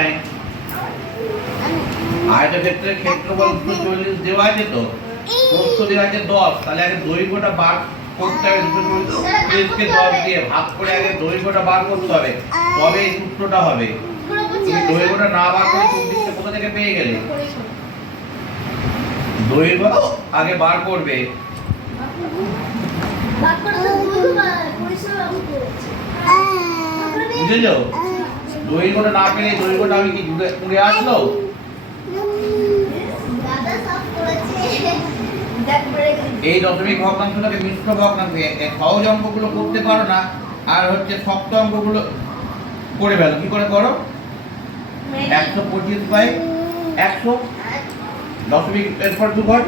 আয়। আয়তক্ষেত্রের ক্ষেত্রফল 240 দেওয়া আছে তো, প্রস্থ দেওয়া আছে 10, তাহলে আগে দৈর্ঘ্যটা বার করতে হবে। 240 কে 10 দিয়ে ভাগ করে আগে দৈর্ঘ্যটা বার করতে হবে, তবে এই সূত্রটা হবে। তুমি দৈর্ঘ্যটা না বার করে 24টা কোথা থেকে পেয়ে গেলে? দৈর্ঘ্য আগে বার করবে, বুঝেছো? দৈর্ঘ্যটা না পেলে দৈর্ঘ্যটা আমি কি উড়ে আসলো? এই দশমিক ভগ্নাংশটাকে মিশ্র ভগ্নাংশ, সহজ অঙ্কগুলো করতে পারো না, আর হচ্ছে শক্ত অঙ্কগুলো করে ফেলো। কি করে করো? 125/100 দশমিক এরপর 2 ঘর